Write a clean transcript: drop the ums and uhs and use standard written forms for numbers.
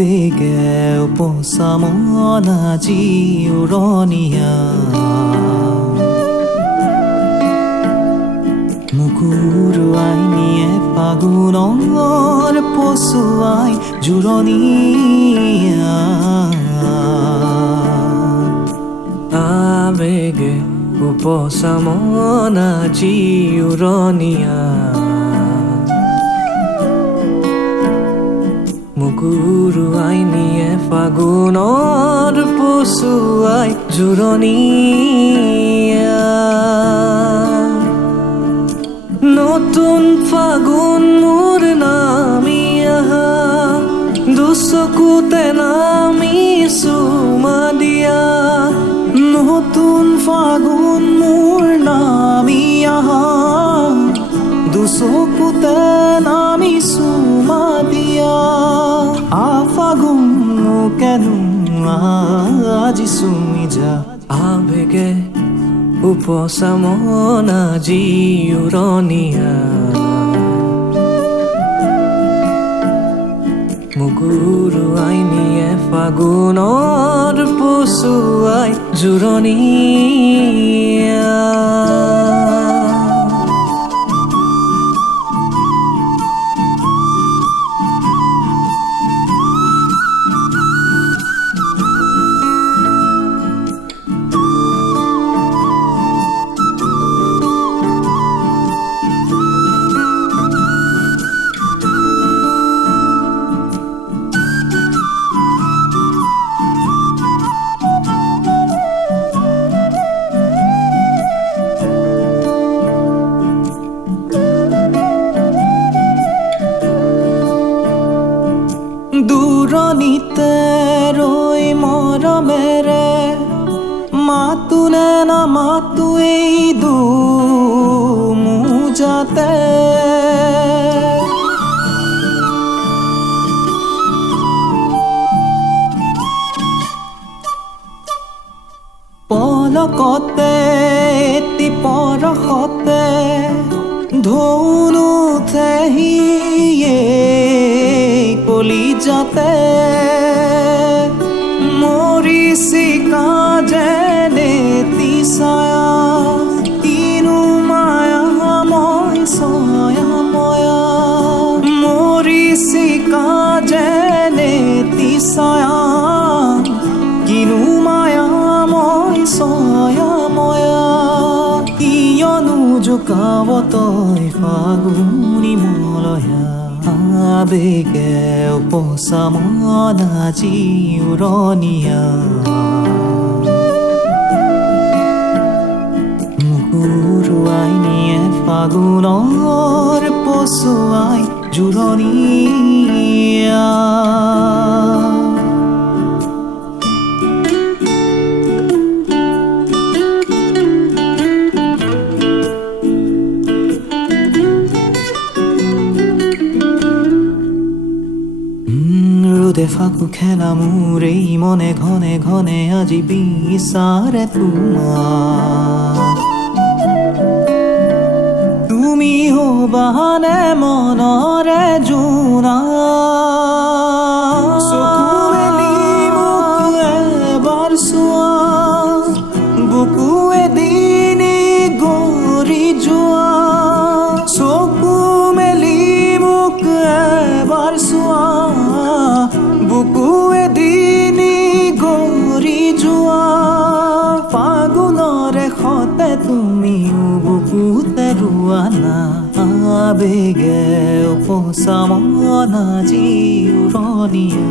আবেগে উপচামনা জিউৰণীয়া মুকুৰুৱাই নিয়ে ফাগুনৰ পচুৱাই জোৰণীয়া আবেগে উপচামনা জিউৰণীয়া মুকুৰুৱাই নিয়ে ফাগুনৰ পচুৱাই জোৰণীয়া নতুন ফাগুন মোৰ নামি আহা দুচকুতে নামি চুমা দিয়া নতুন ফাগুন মোৰ নামি আহা দুচকুতে নামি চুমা দিয়া আফাগুন কেনো আজি চুমি যা আবেগে উপচামনা জিউৰণীয়া মুকুৰুৱাই নিয়ে ফাগুনৰ পচুৱাই জোৰণীয়া দূৰণিতে ৰৈ মৰমেৰে মাতোনে নামাতো এই দুমোজাতে পলকতে এটি পৰশতে ঢৌল উঠে হিয়ে কলিজাতে মৰিচিকা যেনে তিছায়া কিনো মায়া মই ছয়াময়া মৰিচিকা যেনে তিছায়া কিনো মায়া মই ছয়াময়া কিয়নো জোকাব তই ফাগুনী মলয়া আবেগে উপচামনা জিউৰণীয়া মুকুৰুৱাই নিয়ে ফাগুনৰ পচুৱাই জোৰণীয়া ফাকু খেলা মোৰ এই মনে ঘনে ঘনে আজি বিচাৰে তোমাক তুমি হবানে মনৰে জোনা চকু মেলি মোক এবাৰ চোৱা বুকু এদিন গৰি যোৱা চকু মেলি মোক এবাৰ চোৱা বুকু এদিন গৰি যোৱা ফাগুনৰে সতে তুমিও বুকুতে ৰোৱানা আবেগে উপচামনা জিউৰণীয়া